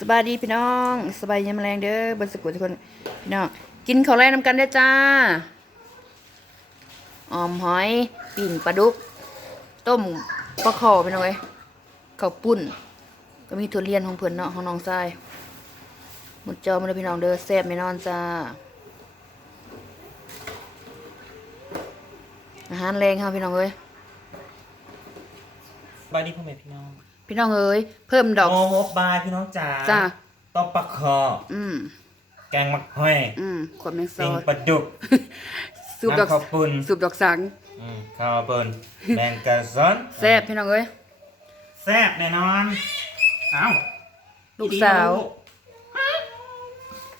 สบายดีพี่น้องสบายยามแรงเด้อบนสกุลทุกคนพี่น้องกินข้าวแรงน้ำกันได้จ้าออมหอยปิ่นปลาดุก ต้มปลาขอพี่น้องเอ้ยข้าวปุ้น ก็มีทุเรียนของเพื่อนเนาะของน้องทรายหมดจอมาเลยพี่น้องเด้อแซ่บไม่นอนจ้าอาหารแรงค่ะพี่น้องเอ้ยบายดีพ่อแม่พี่น้อง พี่น้องเอ้ยเพิ่มดอกโมโมบายพี่น้องจ๋าจ้าต้มปลาคออืมแกงมักห้อยอืมขวดแมงซอปิ้งสปลาดุกสูบดอกน้ำข้าวปุ้นสูบดอกสังอืมข้าวเปิ้ลแมงกะซอนแซ่บพี่น้องเอ้ยแซ่บแน่นอนเอ้าลูกสาว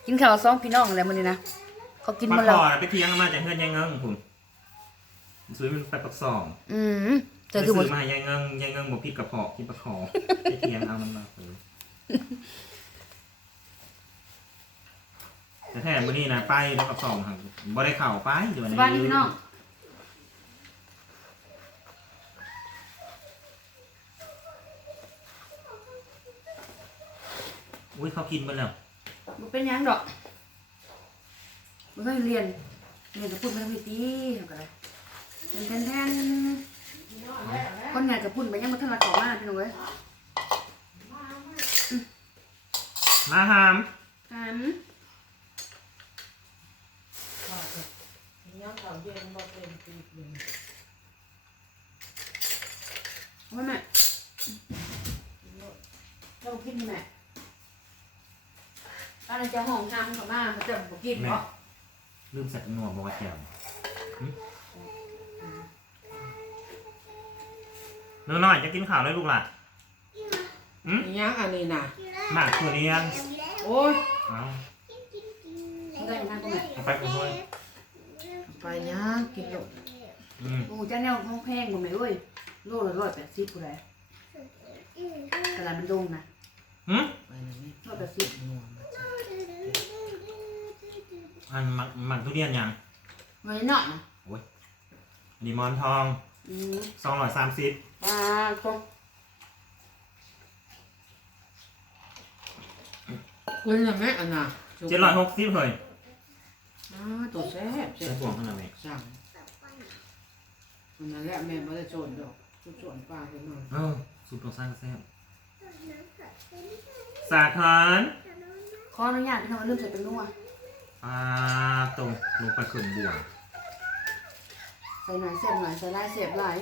กินข้าวซองพี่น้องอะไรมื้อนี้นะเขากินมามาขแล้วอไปเที่ยงกันมาจากเฮือนยายเงิงผมซื้อมันไปปักซอง อืม เจอไปคือหมดซื้อมายายเงิงยายเงิงบอกพี่กระเพาะกินปลาคอไปเที่ยงเอามันมาเลยแต่แท้มื้อนี้นะไปแล้วปักซองครับบ่ได้เข้าไปเดี๋ยวสนี้ บายดีพี่น้องอุ้ยเขากินมาแล้วบ่เป็นหยังดอกบ่เคยเรียนเรียนกับพุ่นมันมีตีเฮาก็ได้แทนแทนๆ คนงานกับพุ่นไปยังบ่ทันละก่อมาพี่น้องเอ้ยมาหามถามเอาไว้แม่เรากินแม่ตอนนี้จะห้องน้ำกับมาเขาจะบ่กินแม่เนาะลืมใส่หนวดบอกว่าแจ่ม หึหนูน้อยจะกินข้าวเลยลูกล่ะอืมอีหยังอันนี้น่ะ หมากตัวเรียนโอ้ย เอาได้ยังไงตรงไหนเอาไปกันด้วยไปหยังกินลูกอืมโอ้จ้าแนวห้องแพงบ่แม่เอ้ยโลละร้อยแปดสิบผู้ใดตลาดมันโดงนะหึไปนั่นนี่ร้อยแปดสิบนัวมาจ้ะอันหมักหมักทุเรียนยังไว้หน่อยนะอันนี้หมอนทอง อืมสองร้อยสามสิบปลาตรงเพิ่นน่ะแม่อันน่ะเจ็ดร้อยหกสิบเฮ้ยอ้าตัวแซ่บแซ่ใส่บห่วงขนาดไหนสั่งอันนั้นแหละแม่บ่ได้โจนดอกจุโจนปลาเพิ่นน่ะเออสูตรตัวสร้างก็แซ่บสาขานขออนุญาตพี่น้องเริ่มใส่เป็นนัวปลาตรงลงไปขึ้นบ่วง ใส่หน่อยเสียบหน่อยใส่ลายเสียบลาย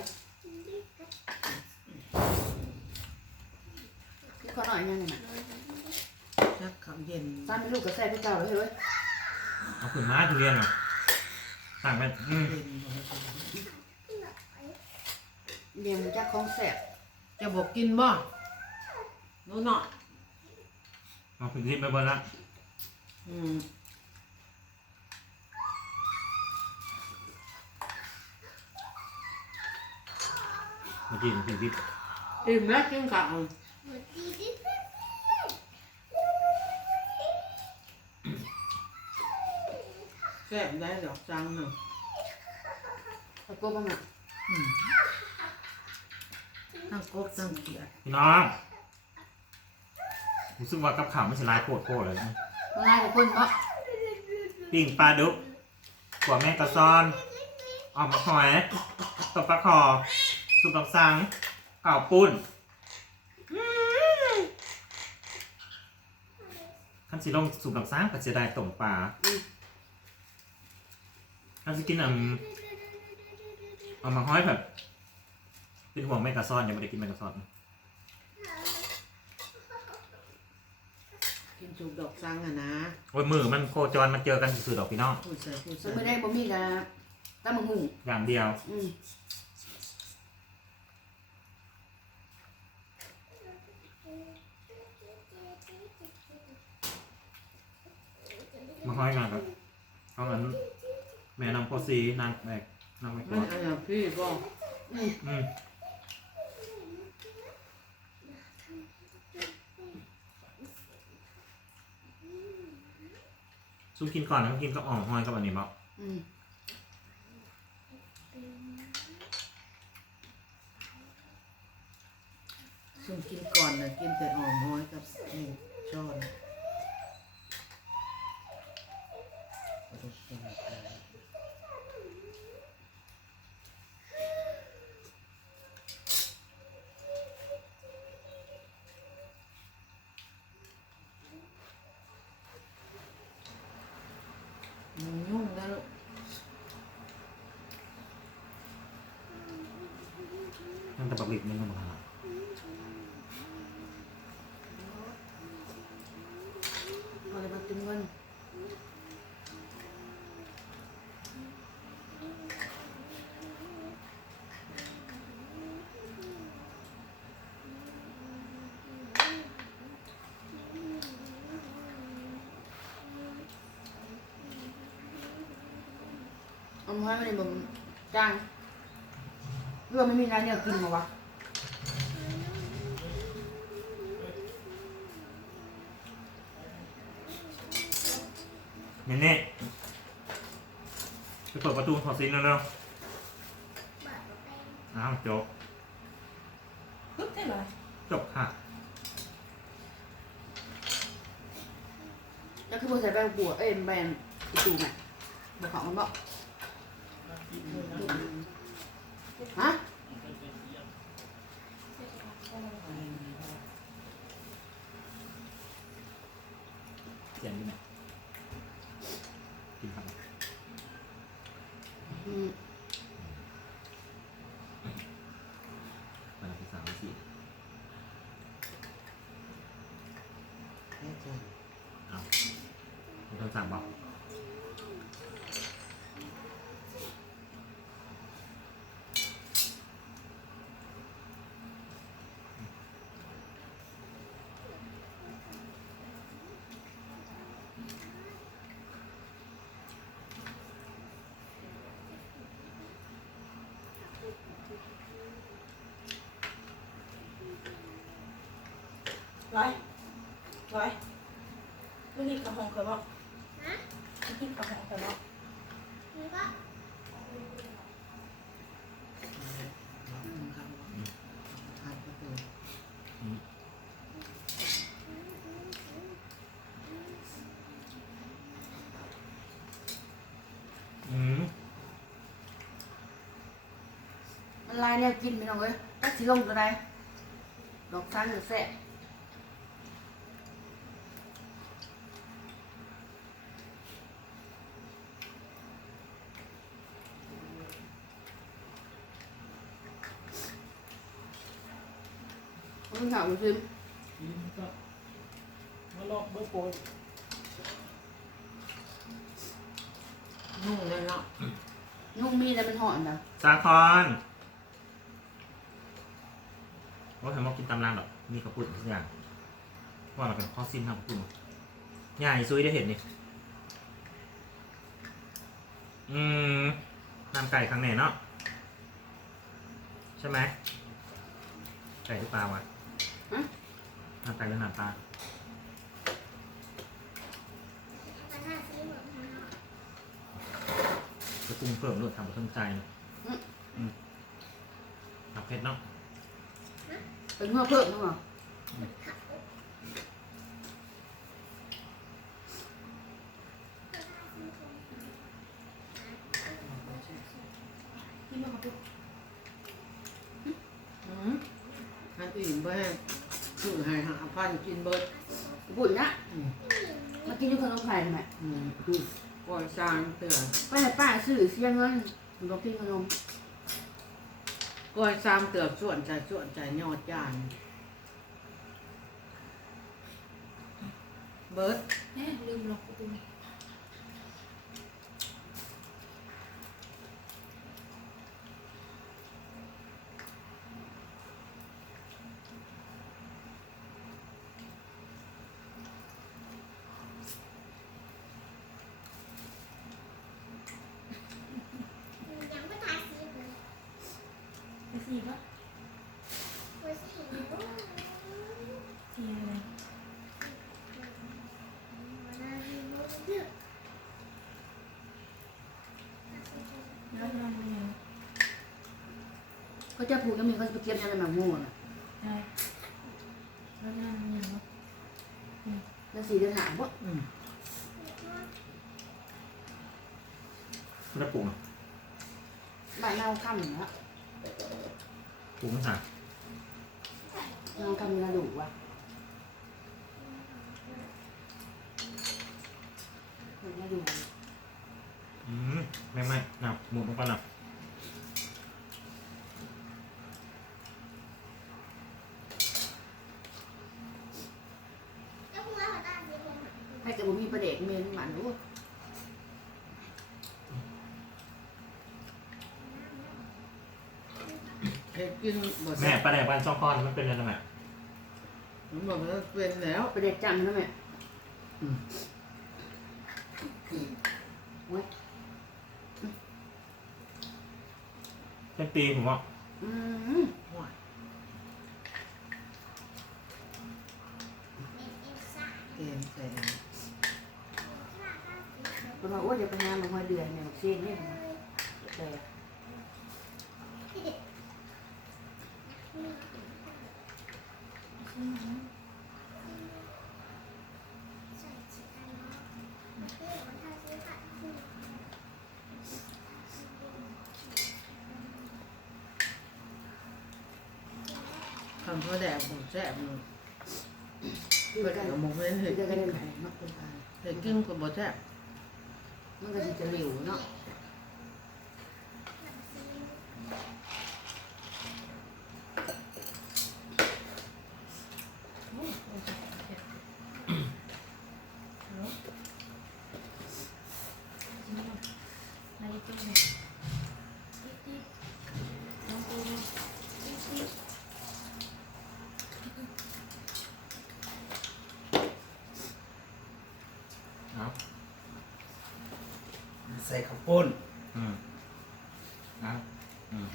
พี่ขอหน่อยยังไงนะจักข้าวเย็นตอนนี้ลูกก็ใส่พี่เจ้าเลยเฮ้ยเอาขึ้นมาทุเรียนอะสั่งไปอืมเย็นบ่ให้กินเรียงจากของแสบจะบอกกินบ่หนูน่ะเอาขึ้นที่ไปบนละอืม มื่อกี้มันขึ้นที่อิ่มแล้วกินข้าวแซ่บได้ดอกจังหนึ่งตะโกนบ้างอะทั้งกบทั้งเขียดพี่น้องรู้สึกว่ากับข่าวไม่ใช่ลายโคตรโคตรเลยนะมาไล่กับคนเนาะปิ้งปลาดุกขัวแมงกะซอนออกมาหอยตบปลาคอ สุปดอกสังเก่าวปุ้นขั้นสิลงสุปดอกสังก็จะได้ต้มปลาขั้นสิกินอะเอามาห้อยแบบ เป็นห่วงแมงกะซอนยังไม่ได้กินแมงกะซอนกินจุกดอกจังอะนะโอ้ยมือมันโคจรมันเจอกันสื่อๆดอกพี่น้องพูดใส่พูดซึ่ใส่งไม่ได้บ่มีกะตั้งมังหุงอย่างเดียว อืม มาห้อยกันครับเอาอันแม่นำโพซีนางแบกนางแบกมันอันนั้นพี่บอกอืมอืมสู้กินก่อนแล้วกินก็อ่องห้อยกับอันนี้บอกอืมซุ่มกินก่อนนะกินแต่หอมห้อยกับนี่จอนปลาดุกเป็นไก่ มันยุ่งนะลูก นั่นแต่บักลิบนี่ก็มาอาเลยมาตึงเงินเอามาให้ไม่ได้บ่มจ้างเพื่อไม่มีร้านเนี่ยกินมาวะ น่เน่ไปเปิดประตูถอดซินแล้วเนาะอ้าวจบปึ๊บได้ไหมจบค่ะ แล้วคือบ่ใส่แป้งบัวเอ้ยแป้งอีตูแม่บอกเขามันบอกฮะ เสียงดีไหมกินครับ อืม ไปแล้วที่สามที่สี่ แค่จาน เอามีคนสั่งบอก ร้อยร้อยลูกนี่กระหองเคยบอกลูกนี่กระหองเคยบอกขาดประตูอืมมันลายเนี่ยกินไปน้องเอ้ยถ้าสิลงตัวใดดอกซันหรือแซ่บ มันหามันซึมมาลอกเบอร์โปรยนุ่งเลยเนาะนุ่มมีแล้วมันหอนนะสาคอนว่าทำมอกกินตำรางหรอกมีกระปุกทุกอย่างว่าเราเป็นข้อสิ้นทำกระปุกใหญ่ซุยได้เห็นนี่อืมน้ำไก่ครั้งไหนเนาะใช่ไหมไก่หรือปลาวะ ฮะน้ำไก่หรือน้ำปลากระตุ้งเพิ่มรสทำกับเครื่องใจนะอืมเอาเผ็ดเนาะ เป็นเมื่อเพิ่มมั้งเหรอที่มาครับอืมอันอื่นเบอร์ ซื้อให้หาพันกินเบิดบุญนะอืมมากินอยู่ขนมไข่ทำไมอืมคือปล่อยจานเตือนไปให้ป้าซื้อเสียเงินบอกกินขนมก่อยจานเตือนส่วนใจส่วนใจยอดจานเบิด แม่ลืมล็อกประตู ยังไม่ทาสีเลย ไปสี่ปะ หัวสี สี่อะไรแล้วนอนเป็นยัง เขาจะผูกก็มีเขาจะไปเก็บยังไงแบบงูน่ะได้แล้วนอนเป็นยังวะอืมมันสี่เดือนหาบ่อืมไม่ได้ปลูกนะบ้านเราค่ำเนาะปลูกไม่หาเราค่ำเราดุว่ะเราดุอืมไม่ไม่หนับหมุนลงไปหนับ แล้วหัวเขาตาสีเหลือง ให้กับบุมีประเด็กเมนหมันรู้เฮ็ดกินบ่แม่แซ่บปลาแดกบ้านช่องคอนมันเป็นอะไรนะแม่มันบอกว่าเป็นแล้ว ประเด็กจังนะแม่อืมโอ้ยเป็นปีผมว่าอืมห่วยเป็นเอลซ่าเอ็นใส่ คนว่าโอ้ยจะไปงานมาหัวเดือนเนี่ยเส้นเนี่ยแต่ใส่สีอะไรเนาะมันคือมันทาสีผัดคือทำข้าวแดกผมแซ่บเลยคือเปิดกันกระมงเลยคืเห็อดกันกินเล่นไข่เนาะคนไทยเห็ดกินกับบ่แซ่บ มันก็จะเหลวเนาะ เอา ใส่ข้าวปุ้นอืมเอาอืม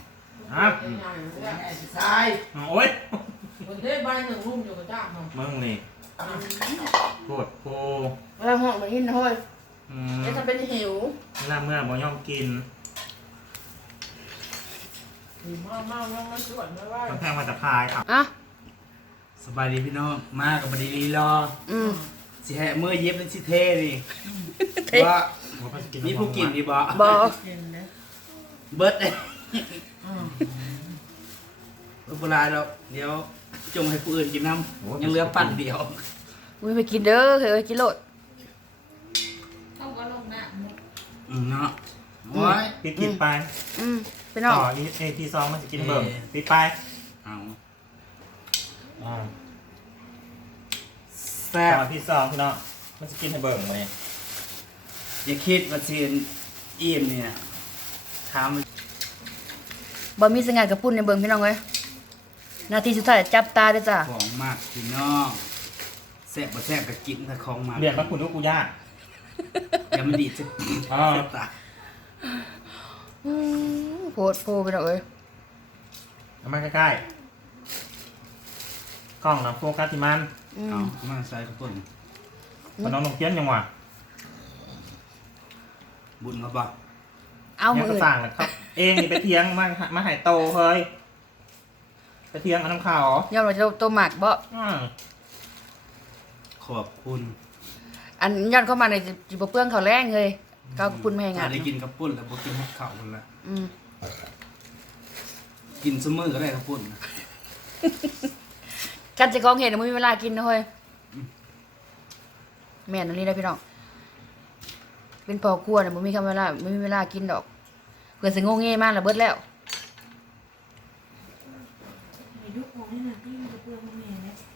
อะง่ายๆเลยไอ้ทรายโอ้ยคนเทศใบหนึ่งรุ่มอยู่กับจ้ามันมึงนี่โคตรโพเวลาห่อมันหินเฮ้ยอืมจะทำเป็นหิวเวลาเมื่อบ่ยอมกินดีมากมากๆมันสวยไม่ไหวกำแพงมาตะพายอะอะสบายดีพี่น้องมากับบดีลีรออืมสิให้มือเย็บเป็นสิเทนี่เท่ว่าว่าเขาจะกิ นมีผู้กินดีบ่บอกินนะเบิดเลยอืมเวลาเราเดี๋ยวจงให้ผู้อื่นกินน้ำยังเหลือปั่นเดียวมึงไปกินเด้อเฮ้ยกินโลดต้องก็ลงหน้ามุกอืมเนาะโอ้ยปิดกินไปอืมไปนอกต่ออีเอทีซองมันจะกินเบิ่มเออปิดไปเอาอ่าแซ่บต่อที่ซองพี่น้องมันจะกินให้เบิ่มเลย อย่าคิดว่าสิอิ่มเนี่ยถามว่าบะมีสงานกับปุ่นในเบิ่งพี่น้องเอ้ยนาทีสุดท้ายจับตาเด้อจ้ะของมากพี่น้องแซ่บบ่แซ่บก็กินถ้าของมากเรียกมาคุณลูกกูยากอย่ามันดีดจะอ่าแซ่บตาอืมโพดโพพี่น้องเอ้ยเอามาใกล้ๆกล้องนะโฟกัสที่มันอืเอามมาใส่ข้าวปุ้นมันน้องนงเพี้ยนยังวะ บุญเขาบ่เอายัมืงอก็อื่นสั่งนะครับ เองนี่ไปเทียงมามาหายโตเฮ้ยไปเทียงเอาน้ำขาวเหรอยอมเราจะตัวหมักบ่อืมขอบคุณ อันย้อนเข้ามาในจิบเปลืองเขาวแรงเลยก็เอาปุ่นมาให้งาถ้านได้กินข้าวปุ้นแล้วบ่กินข้าวมันละอืมกินซุมื้อก็ได้ข้าวปุ้นกันจะกองเห็นมันมีเวลากินนะเฮ้ยแม่นอันนี้ได้พี่น้อง เป็นพอครัวเนี่ยมันมีคำเวลาไม่มีเวลากินดอกเพื่อนสิงงเง่มากแล้วเบิดแล้ว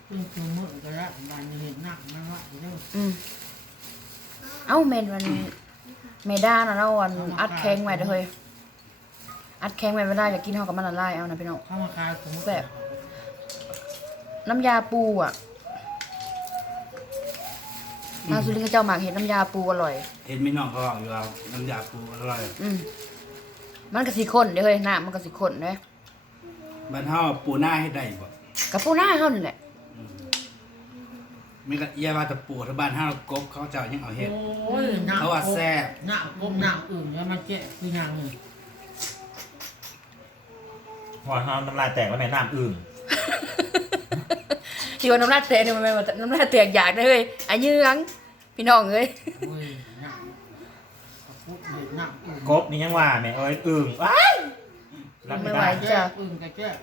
เป็นตัวมือก็ได้บานเห็นหนักนะว่าเด้ออืมเอ้าเมนวันเมด้านะเราวันอัดแข็งไว้เด้อเฮ้ยอัดแข็งไว้เวลาอยากกินเฮากับมันละลายเอานะพี่น้องเข้ามาคายผมแบบน้ำยาปูอะ มาสุรินทร์เจ้าหมากเห็ดน้ำยาปูอร่อย เห็นมีน้องเขาบอกอยู่เอาน้ำยาปูอร่อยอืมมันก็สิข้นเด้อเฮ้ยน้ำมันก็สิข้นเด้อบ้านเฮาปูหน้าให้ได้บ่กับปูหน้าเฮานี่แหละไม่ก็อย่าว่าแต่ปูถ้าบ้านเฮากบเขาเจ้ายังเอาเฮ็ด โอ้ยหนักเขาว่าแซ่บ หนักกบหนักอื่นแล้วมันเจ๊คือยังนี่หัวหอมน้ำลายแตกแล้วแม่น้ำอึ่ง ที่ว่าน้ำลายแตกเนี่ยมันเป็นว่าน้ำลายแตกอยากได้เลยอันยืงพี่น้องเอ้ยโอ้ยหนักพูดเห็นหนักอึ่งกบนี่ยังว่าแม่เอ้ยอึ่งว้ายรับไม่ไม่ไหวได้แจ๊กอึ่งกระแจ๊ก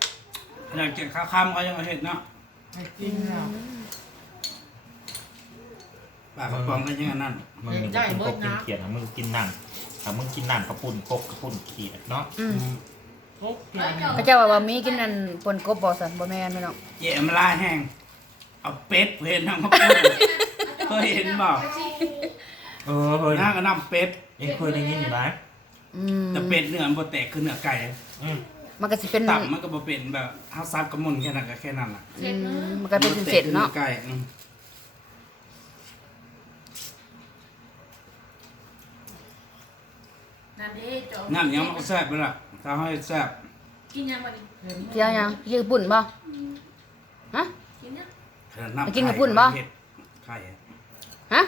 อยากเก็บข้าวคำเขายังเอาเห็ดเนาะให้กินแล้วปลากระป๋องก็ยังอันนั้นมึงนี่จะกินกบกินเขียดนะมึงกินนั่นถ้ามึงกินนั่นกระปุ่นกบกระปุ่นเขียดเนาะอืมครบเพียงเขาเจ้าว่าว่ามีกินนั่นปนกบบ่สันบ่แม่นพี่น้องเย่มนลายแห้ง เอาเป็ดเห็นทำข้าวปุ้นเคยเห็นบ่เออเฮ้ยน่าก็น้ำเป็ดเอ็งเคยได้ยินอยู่ไหมอืมแต่เป็ดเนื้อมันบ่แตกคือเนื้อไก่อืมมันก็สิเป็นต่ำมันก็บ่เป็นแบบเฮาซับกระมุนแค่นั้นก็แค่นั้นล่ะอืมมันก็เป็นเศษๆเนาะมัแตกคืออไก่อืมนั่นเด้จอน้ำยังมันก็แซ่บไปล่ะถ้าให้แซ่บกินยังบัดนี้เที่ยวยังยือปุ่นบ่ฮะกินยัง ขนาดน้ำไปกินกับปุ้นบ่เผ็ดไข่ฮะ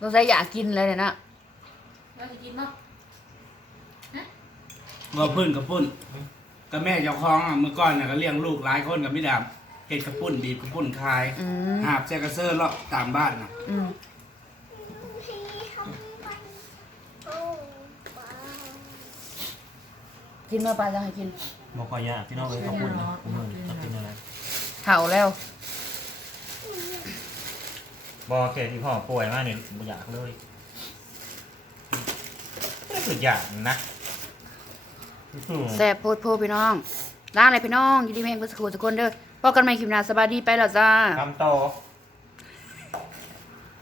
ต้องใส่อยากกินเลยเนี่ยนะเราจะกินบ่บ่พื้นกับปุ้นกับแม่เจ้าของอะเมื่อก่อนน่ะก็เลี้ยงลูกหลายคนกับพี่ดามเฮ็ดกับปุ้นบีบกับปุ้นคายอืมหาบแซกกระเซอร์เลาะตามบ้านน่ะอืมพี่ทำมันโอ้ว้าวกินมาปลาจะให้กินบ่ค่อยยากพี่น้องเอ้ยขอบคุณนะคุณมึงต้องกินอะไรเห่าแล้ว บ่แค่ที่พ่อป่วยมากเนี่ยบ่อยากเลยไม่สุดอยากนะอืมแซ่บโพดโพพี่น้องล้างอะไรพี่น้องยินดีแม่งเพื่อนสกูทุกคนเด้อพบกันใหม่คลิปหน้าสบายดีไปแล้วจ้าคำโตอ